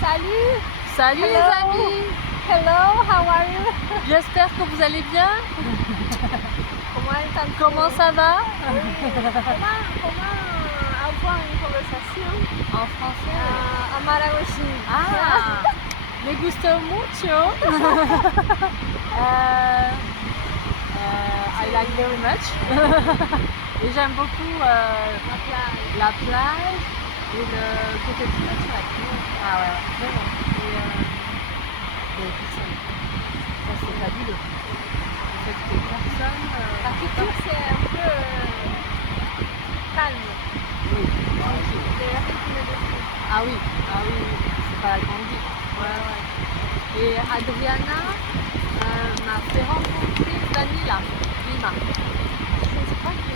Salut. Salut Hello. les amis. Hello, how are you? J'espère que vous allez bien. Comment ça va? Oui. Comment avoir une conversation En français. à Maragogi? Ah, me gusta mucho. I like very much. Et j'aime beaucoup la plage et le côté tout naturel. Ah ouais, vraiment. Et personne. Ça c'est fabuleux. Le fait que personne. La culture c'est un peu calme. Oui, tranquille. C'est la culture de vie. Ah oui, c'est pas la grande ville. Ouais, ouais. Et Adriana m'a fait rencontrer Vanilla Lima. Je ne sais pas qui.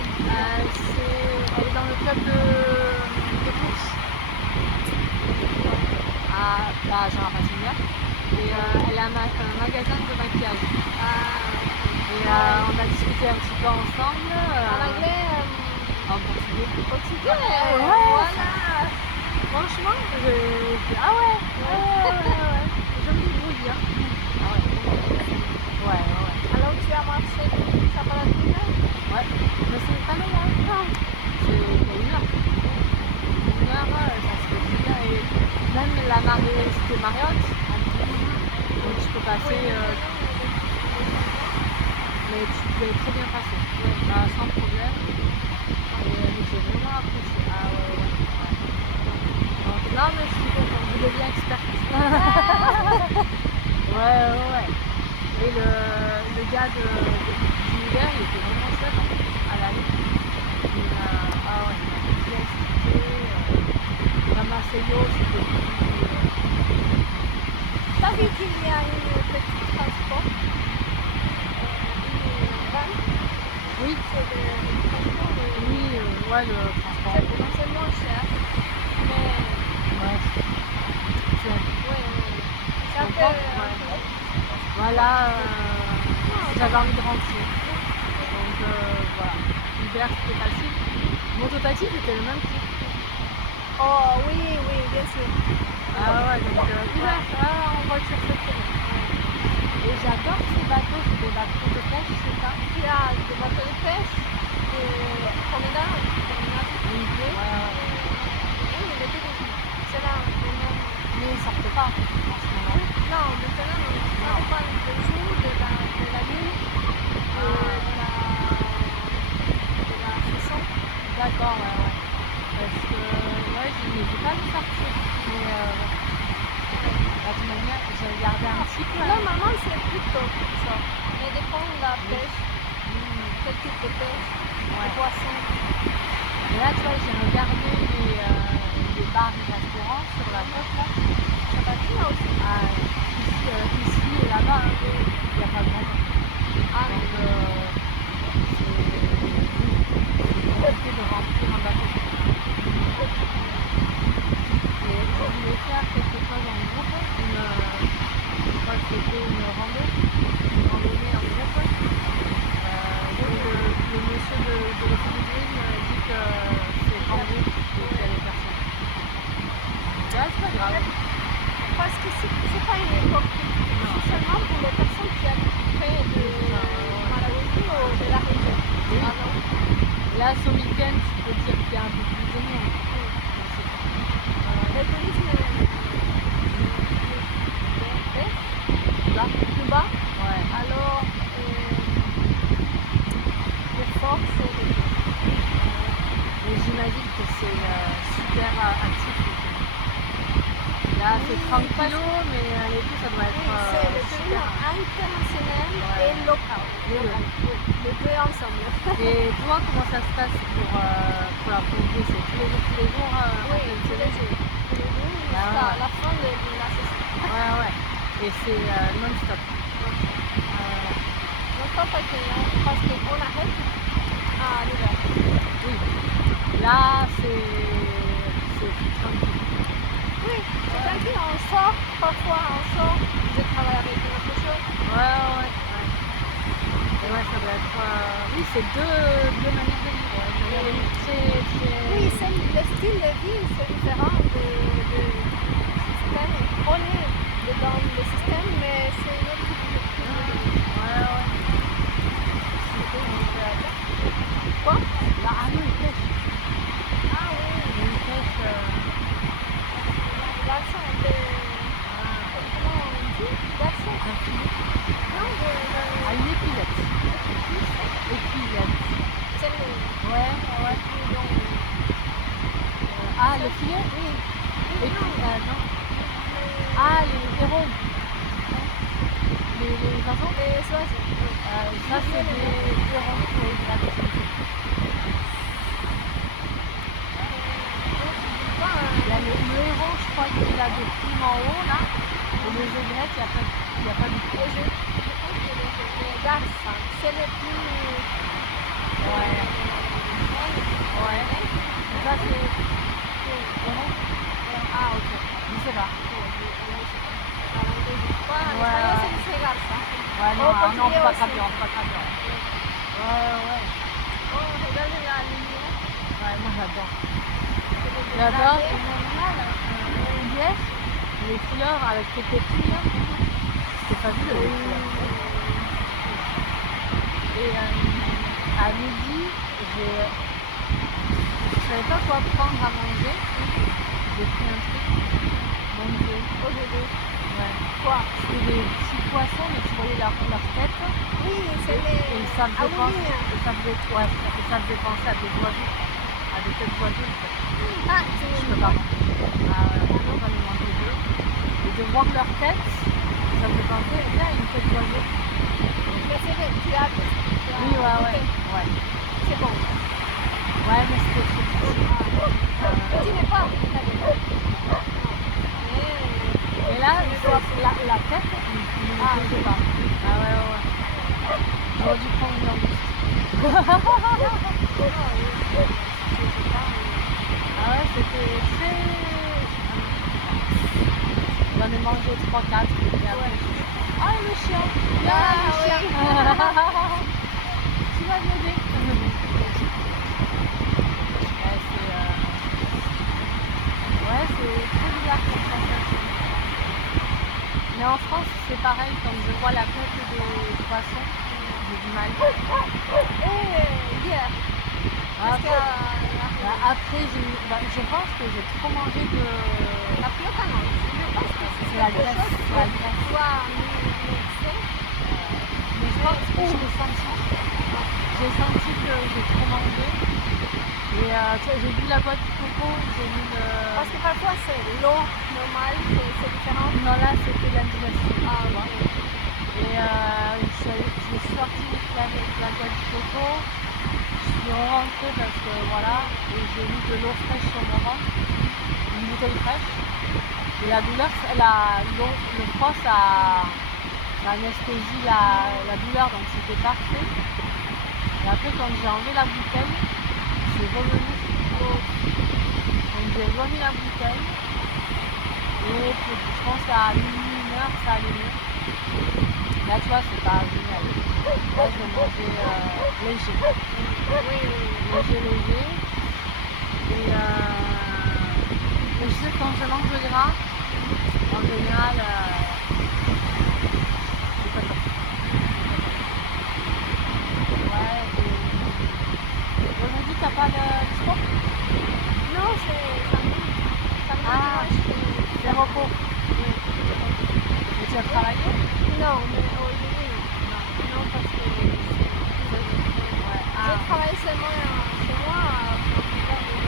Elle est dans le club de course à Jean-Raphaël. Et elle a un magasin de maquillage. Et on a discuté un petit peu ensemble. En anglais, En portugais. portugais. Ouais, Voilà. Franchement, ah ouais. Je me débrouille bien. Ah ouais. Alors tu as marché depuis Chapalatina? Ouais, mais c'est pas loin. Non. C'est 1 heure. 1 heure, ça se fait bien. Et même la marée, c'était Marriott. Donc tu peux passer, mais tu peux très bien passer. Sans problème. Et j'ai vraiment apprécié. Ah ouais. Donc là, mais je suis contente, je deviens experte. Ouais. Et le gars de l'hiver, il était vraiment chouette à l'aller. Il m'a bien expliqué. Ramassé-yo, c'était Tu as vu qu'il y a une petite transport? Une van? Oui, C'est le transport oui, ouais, le transport. c'est moins cher. Mais Ouais. c'est un peu. Voilà, j'avais envie de rentrer. Donc voilà. L'hiver c'était facile. Mototaxi c'était le même prix. Oh oui, bien sûr. Ah ouais, donc hiver, en voiture c'est très bien. Et j'adore ces bateaux, c'est des bateaux de pêche, c'est ça? Il y a des bateaux de pêche, des promenades. Oui, Oui, le tourisme. C'est là, maintenant. mais ils sortent pas en ce moment. Non, maintenant, ça dépend du jour, de la lune, de la saison. D'accord, ouais. Parce que je ne les ai pas vu sortir. Mais de toute manière, j'ai regardé un petit peu. Normalement, c'est plutôt ça. Mais dépend de la pêche, quel type de pêche, de poisson. Et là, tu vois, j'ai regardé les bars et restaurants sur la côte là. Ça va bien aussi. Ici et là-bas, il n'y a pas grand chose. Donc, c'est compliqué de remplir un bateau. Et je voulais faire quelque chose en groupe, je crois que c'était une randonnée en groupe. Le monsieur de l'office de tourisme dit que c'est en groupe et qu'il y a des personnes. Là, c'est pas grave. Parce que c'est pas une époque touristique, c'est seulement pour les personnes qui habitent près de Maragogi ou de la région. Là, ce week-end, tu peux dire qu'il y a un peu plus de monde. Le tourisme plus bas. Ouais. Alors, le fort, c'est Et j'imagine que c'est super actif. Là, c'est 30 kilos, mais l'été, ça doit être c'est le tourisme super. international et local. Les deux ensemble. Et toi, comment ça se passe pour la plongée? C'est tous les jours Oui, tous les jours. Jusqu'à la fin de la saison. Ouais. Et c'est non-stop. Non-stop parce qu'on arrête à l'hiver. Oui. Là, c'est tranquille. Oui, c'est tranquille, on sort, parfois on sort, je travaille avec une autre chose. Ouais. Et ouais, ça doit être... oui, c'est deux manières de vivre. Une manière de vivre très... Oui, le style de vie, c'est différent de dans le système, mais c'est une autre culture. Ouais, ouais. Quoi? Là, ah non, il pêche. Ah oui, Il pêche. garçon comment on dit? Garçon? Un filet. Non, Ah, une épuisette. Épuisette. c'est le Ouais, ouais. plus long. Ah, le filet? Oui. Non. Ah, les hérons. Les oiseaux? Les oiseaux. Ça, c'est des hérons. Oui, exact. Il y a le héron, je crois qu'il a des plumes en haut, là. Et les aigrettes, il n'y a pas de Et plumes. je pense que les garçons, c'est le plus. Ouais. Ouais. Et ça, c'est héron? Ah, ok. Je sais pas. Ouais. C'est garçon. Ouais, non, Oh, ah, non, on peut pas aussi. traduire, on peut pas traduire. Ouais. Oh, regarde la lumière. Ouais, moi j'adore. C'est J'adore. dégradé. Liège, les fleurs avec tes copines là, c'est fabuleux. Les fleurs. Et à midi, je savais pas quoi prendre à manger. J'ai pris un truc. Donc, Aujourd'hui. ouais. Quoi? C'est des petits poissons, mais tu voyais leur tête. Oui, c'est les. Et ça me fait penser, aluminium. ça me fait penser à des oiseaux, à des têtes d'oiseaux. Ah, Je peux pas manger. Je peux pas les manger d'eux. Et de voir leur tête, ça me fait penser à une tête d'oiseau. Mais c'est vrai, tu as Oui, ouais. goûté. C'est bon. Ouais, mais c'était trop difficile. Tu n'es pas. Et là, la tête, il ne me plaisait pas. Ah ouais. J'aurais dû prendre une langouste. Ah ouais, c'était très. J'en ai mangé 3-4 et après. Ah, le chien! Viens là, le chien! Tu vas m'aider! Ouais, c'est très bizarre comme sensation. Mais en France, c'est pareil, quand je vois la tête des poissons, j'ai du mal. Et hier. Après, je pense que j'ai trop mangé de. La plata non. Je pense que C'est la graisse. C'est la graisse. Soit mixé. Mais je pense que je l'ai senti. J'ai senti que j'ai trop mangé. Et j'ai bu la boîte de coco, j'ai mis le. Parce que parfois c'est l'eau normale, c'est différent. Non, là c'était l'indigestion. Ah, Tu vois. ok. Et j'ai sorti la boîte de coco. Je suis rentrée parce que voilà, et j'ai mis de l'eau fraîche sur mon ventre, une bouteille fraîche. Et la douleur, le froid, ça anesthésie la douleur, donc c'était parfait. Et après, quand j'ai enlevé la bouteille, c'est revenu. Donc j'ai remis la bouteille. Et je pense qu'à minuit, 1h, ça allait mieux. Là, tu vois, c'est pas génial. Là, je vais manger léger. Léger. Et je sais que quand je mange le gras, en général, c'est pas top. Ouais, aujourd'hui, t'as pas le sport? Non, c'est samedi. Ah, c'est repos. Et tu as travaillé? Non, mais aujourd'hui non, parce que je travaille seulement chez moi pour faire des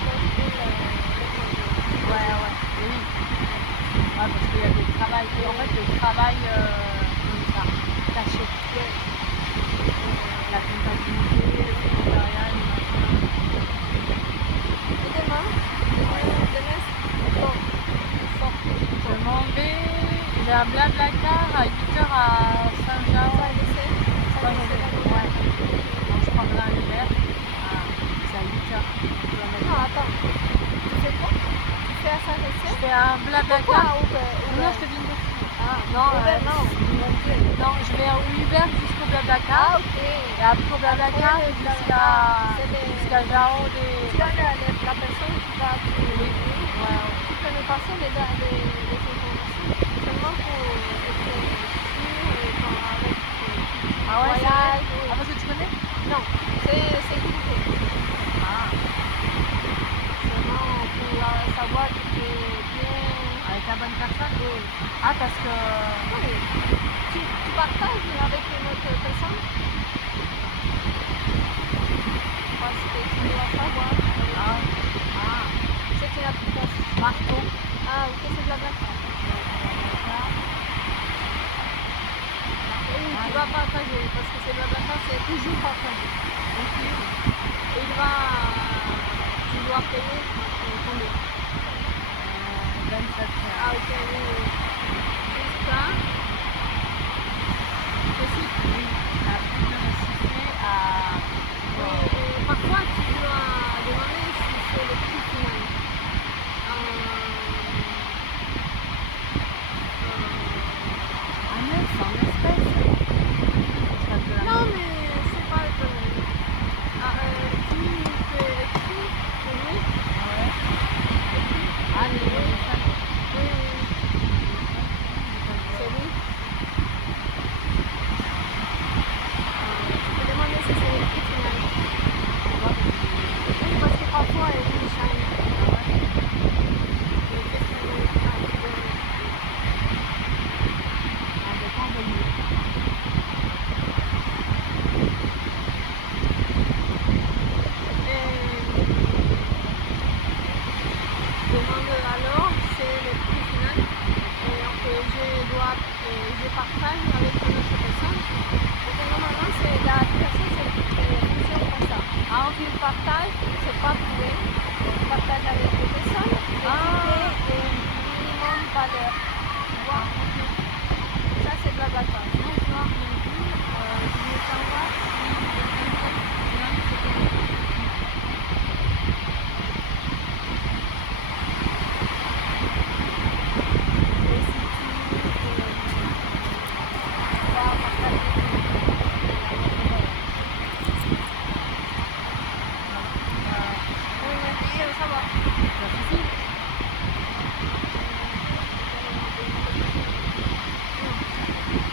choses pour le Ouais, oui. Parce qu'il y a des travails, et en fait, le travail comme ça, caché. La comptabilité, le secrétariat, les machins. Et demain, Je m'en vais vers Blablacar à 8h à Saint-Jean. Ouais. Donc je prendrai un Uber. C'est à 8h. Non, attends. Tu fais quoi? Tu fais à Saint-Etienne? Je fais un Blablacar. Non, je te dis une bêtise. Non, non, je vais au Uber jusqu'au Blablacar. Ah, ok. Et après au Blablacar jusqu'à Jao des. La personne qui va te Oui. Ouais. tu peux me passer les informations. Seulement pour être sûr, avec Ah ouais, c'est vrai. voyage. Ah, parce que tu connais? Non, c'est guidé. Ah, C'est vraiment pour savoir que tu es bien. avec la bonne personne? Oui. Ah, parce que. Oui. Tu partages avec une autre personne parce que tu dois savoir. Ah, ah, C'est une application. marteau. Ah, ok, c'est Blablacar. Oui, tu vas partager parce que c'est Blablacar, c'est toujours partagé. Ok. Et tu dois payer combien? 27 Ah, ok, oui, oui. Juste ça. Aussi. Oui, la prime de recycler à. Oui, et parfois tu dois demander si c'est le prix final. Ah, mais c'est en espèces. Ça te la Non, montre. mais c'est pas le problème. Tu peux écrire pour lui. Ouais. Ah, les dessins. Oui, oui, c'est lui. Tu peux demander si c'est le prix final. Oui, parce que parfois il change. Mais qu'est-ce que je vais faire? Ça dépend de lui. Demande alors, c'est le prix final. Je partage avec une autre personne. Et que normalement, l'application fonctionne comme ça. Ah, ok. Tu partages, c'est pas privé. Tu partages avec des personnes et Ah. tu payes un minimum valeur. Tu vois? Ça, c'est Blablacar. Sinon, tu vois, mon but, je voulais savoir si le téléphone final, c'était le prix final. Et si tu vas partager oui, mais ça va. Pas de souci.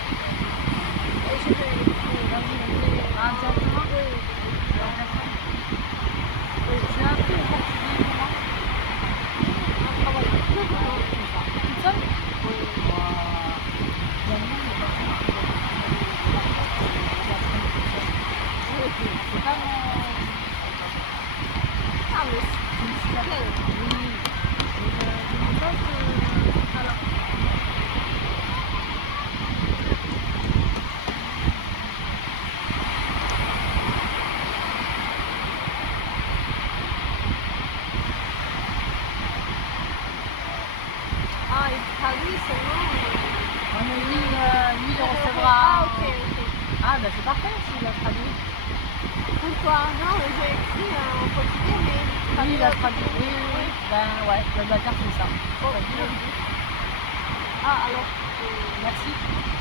Et je vais Ah, directement? oui, À la personne. Tu as appris le portugais comment? en travaillant. C'est ça. Toute seule? Oui. Waouh. Il y a même des personnes qui apprennent toute seule. C'est pas mon. Ah, mais Je me suis appelée. Oui. Et je me donne talent. ah, il traduit seulement. Ouais, mais lui, il recevra. Ah, ok, ok. Ah, ben c'est parfait s'il a traduit. Pourquoi? Non, j'ai écrit en portugais, mais Oui, il a traduit. traduit. Oui, oui, oui. Ben ouais, le Blablacar, c'est ça. Oh, C'est pas dur. ah, alors. Merci.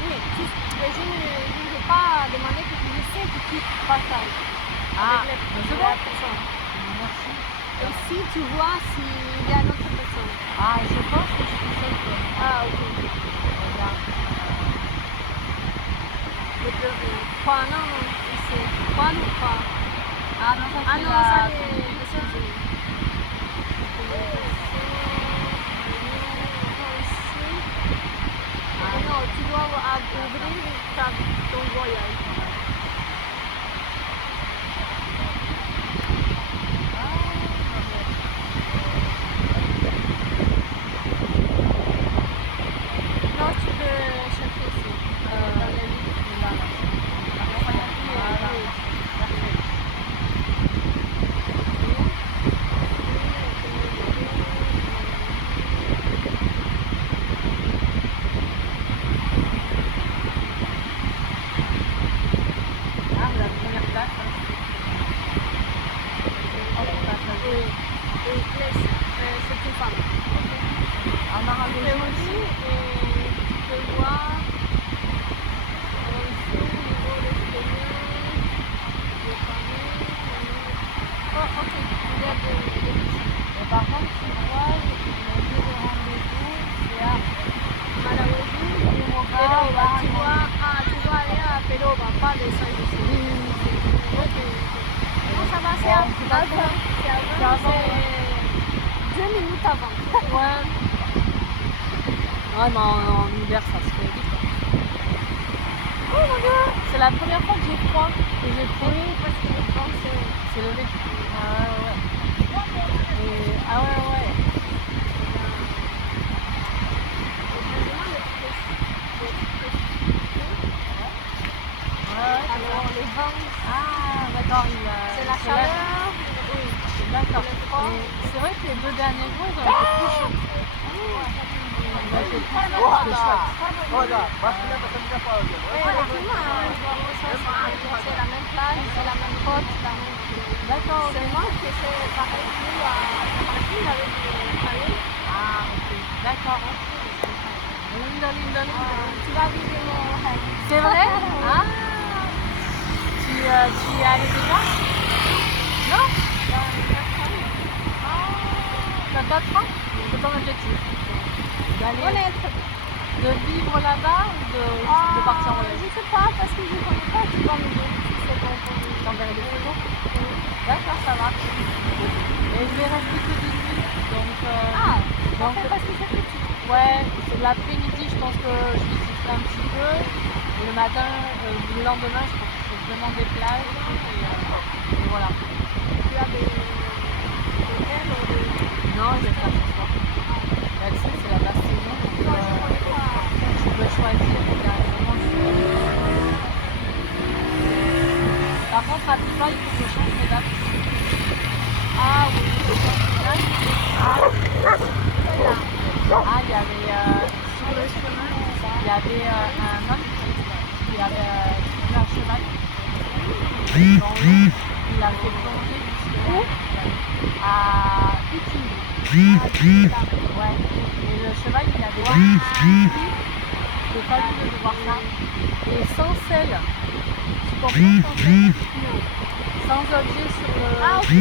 Oui, je ne vais pas demander que je sais que tu partages Ah, avec mais c'est la bon. personne. Merci. Et si tu vois s'il y a une autre personne. Ah, je pense que je suis seule pour. Ah, ok. Regarde. Trois, non, non, ici. Trois ou trois? Ah non, ça Ah c'est non, la ça c'est communication. non, tu dois ouvrir ton voyage. Non, tu peux chercher ici, dans les livres. Là, là. Voilà. Parfait. ça, je sais. Oui, oui, oui. Ok. Non, ça va, c'est Bon, avant. c'est pas trop. C'est C'est avant, avant, c'est 2 minutes avant. Ouais. Ouais, mais en hiver, ça se fait vite. Oh mon dieu! C'est la première fois que j'ai froid. Que j'ai froid. Oui, parce que le vent, C'est levé. Ah ouais. Et, ah ouais, ouais. Ouais, alors les vents, ah, d'accord. c'est la se lève. chaleur. Oui. D'accord. Le froid. Et c'est vrai que les 2 derniers jours, ils ont été plus chauds. Ils ont été plus chauds. C'était chouette. Oui, effectivement, c'est la même plage, c'est la même côte, la même. D'accord, ok. Seulement que c'est pareil, nous, à Martine, avec le Cayenne. Ah, ok. D'accord, ok. Linda, Linda, Linda. Tu vas vivre mon rêve. C'est vrai? Ah! Tu y es allé déjà? Non? T'as 4 ans? C'est ton objectif? D'aller, Connaître. de vivre là-bas ou de partir en voyage? Je sais pas, parce que je ne connais pas, tu vas me dire si c'est bon pour nous. T'enverrai des photos? D'accord, ça marche. Et je vais rester que 2 nuits. Donc, Ah, donc, parfait, parce que c'est petit. ouais, c'est l'après-midi, je pense que je visiterai un petit peu. Et le matin, le lendemain, je pense que je fais vraiment des plages. Et voilà. Tu as des hôtels ou des. Non, je vais faire ce soir. Là, tu sais, c'est la basse saison. Donc, Non, je ne connais pas. tu peux choisir. Il y a vraiment Par contre, à Dubaï, il faut que je change mes dates. Ah oui, je change de date. Ah, il y avait sur le chemin, il y avait un homme qui avait trouvé un cheval dans l'eau. Il a fait plonger jusqu'où? À Uting. Ouais. Et le cheval, il avait c'était fabuleux de voir ça. Et sans sel. Tu comprends sans sel? Sans objet sur le. Ah ok. Ouais.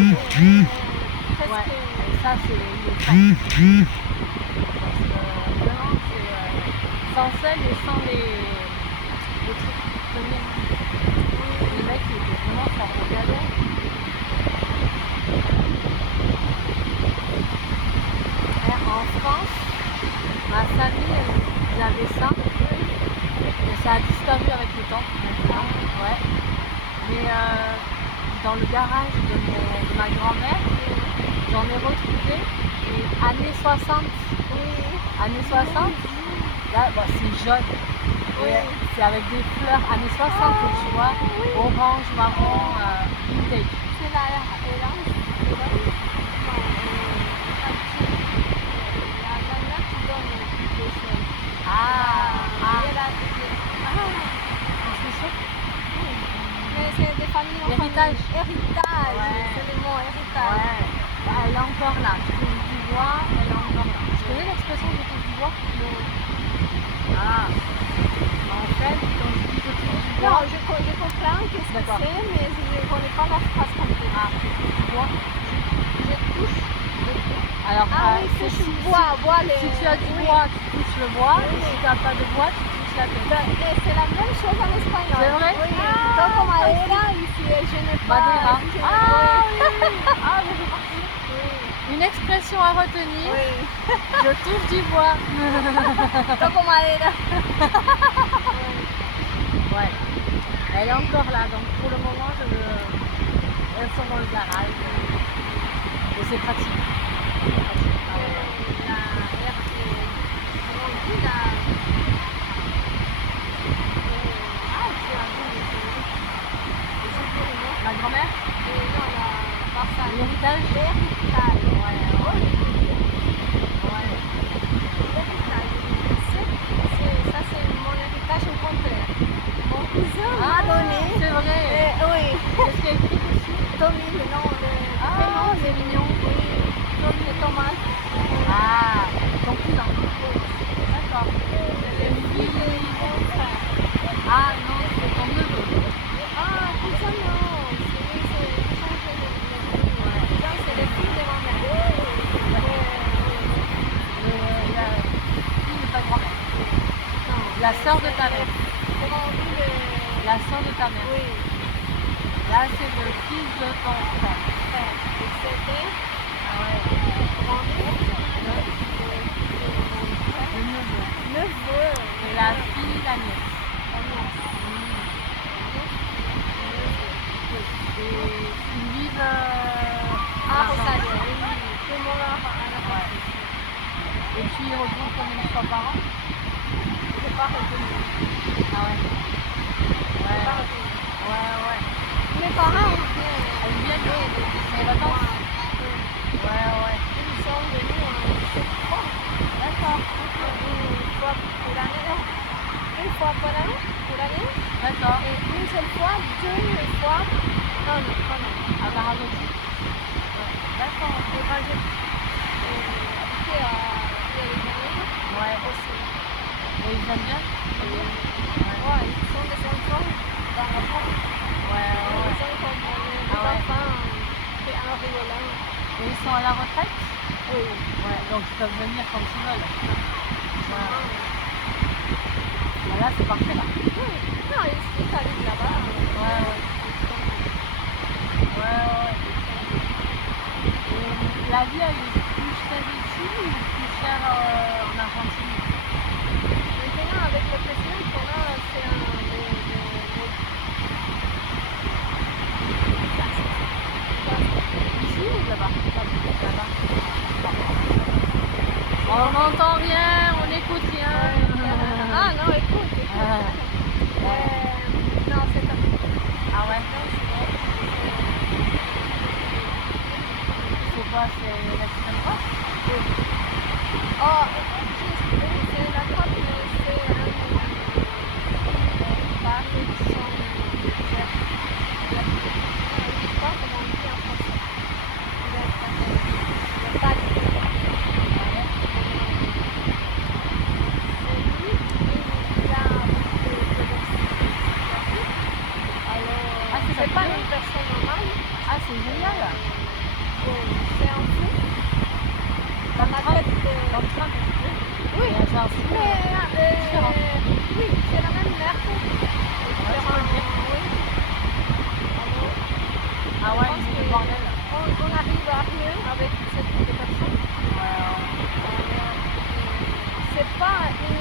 Presque. Et ça, c'est le temps. Parce que vraiment, c'est sans sel et sans les trucs qui tenaient. Le mec, il était vraiment fort au galop. Et en France, ma famille, ils avaient ça. Mais ça a disparu avec le temps maintenant. Ouais. Mais dans le garage de ma grand-mère, j'en ai retrouvé. Et années 60. Années 60, là, bon, c'est jaune. Oui. Et c'est avec des fleurs années 60, tu vois, orange, marron, vintage. C'est la orange. La nana qui donne des choses. C'est chouette. Mais c'est des familles en Héritage. famille. Héritage. Ouais. C'est le mot héritage. Ouais. Bah, elle est encore là. Je touche du bois, elle est encore là. Tu connais l'expression je touche du bois? Ah. En fait, quand je dis je touche du Non, bois, je comprends qu'est-ce que D'accord. c'est, mais je ne connais pas la phrase complète. ah, je touche du bois. Je touche. Alors, Ah oui, c'est touche bois les. si tu as du oui. bois, tu touches le bois. Oui, Et si oui. tu n'as pas de bois, tu touches la terre. C'est la même chose en espagnol. C'est vrai? Oui. Ah, Toco madera, ici, je n'ai pas. Madeira. je n'ai- Ah oui. oui. Ah, mais c'est parti. Une expression à retenir. Oui. Je touche du bois. Toco madera. Ouais. Elle est encore là, donc pour le moment, elles sont dans le garage. Et c'est pratique. Ah ouais. Ma grand-mère, l'héritage. Ça, c'est mon héritage au contraire. Mon cousin Ah, m'a donné. c'est vrai. Oui. Qu'est-ce qu'il y a écrit dessus? Tommy, le nom, le Ah, prénom, c'est mignon. oui. Tommy et Thomas. Ah, ton cousin. D'accord. Le fils de mon frère. Ah non, c'est ton neveu. Ah, cousin, non. Celui, c'est cousin, c'est le cousin, c'est le fils de ma mère. La fille de ta grand-mère. Non. La sœur de ta mère. Comment on dit La sœur de ta mère. Oui, Là, c'est le fils de ton frère. frère. Et c'était Ah ouais. grand-mère, Le neveu. neveu. Et la fille, la nièce. La nièce. Et ils vivent Ah, à Rosario, Argentine. oui. Tout le monde a Ouais. Et tu y retournes combien de fois par an? Je n'ai pas retenu. Ah ouais. Je n'ai pas Ouais, retenu. ouais. Mes parents, ils viennent. Elles viennent Oui, les vacances? Ouais. Ils sont venus 7 fois. D'accord. Une fois pour l'année. Non, une fois par année, pour l'année. D'accord. Et une seule fois, 2 fois. Non, non, pas non. À Marrakech. D'accord. Et quand j'ai habité à Rio de Janeiro, Ouais. aussi. Et ils aiment bien? Ouais, ils sont des enfants dans la France. Ouais. Ils sont comme des Ah ouais. enfants qui en rigolant. Et ils sont à la retraite? Oui. Ouais. Donc ils peuvent venir quand ils veulent. Ouais. Ah, Bah là, c'est parfait là. oui. Non, ils habitent là-bas. Ouais. Et la vie, elle est plus chère ici ou plus chère en Argentine? Maintenant, avec le président qu'on a, c'est un Ici ou là-bas? Là-bas. On n'entend rien, on n'écoute rien. Ah non, écoute. Non, c'est un Ah ouais? C'est quoi? C'est l'extrême droite? Oh, c'est la droite, mais c'est un parti qui sont je sais pas comment on dit en français. Le parti. C'est lui, il a Ah, c'est c'est ça. pas une personne normale. Ah, c'est génial. C'est un fou. Dans la tête Dans le train. Oui, Et c'est un fou. Différent. oui, c'est la même mère. Ouais, tu peux le dire. Oui. Ah ouais, il met le bordel. On arrive à rien avec ce type de personne. Ouais. C'est pas une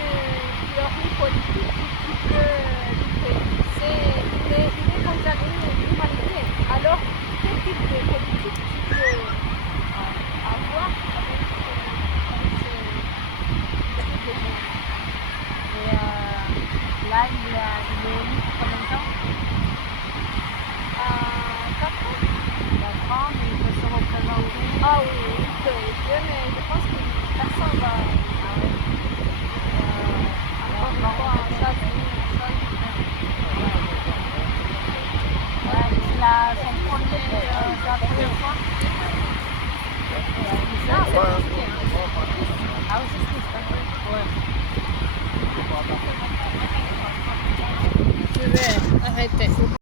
théorie politique qui peut lutter. Il est contre l'humanité. Alors, quel type de politique tu peux avoir avec ce type de gens? Et là, il est élu pour combien de temps? 4 ans? 4 ans, mais il peut se représenter. Ah oui, il peut, mais je pense que personne va encore une fois choisir. Ouais, c'est sa première fois. Non, c'est compliqué. Ah oui, c'est triste, hein? Ouais. Je vais arrêter.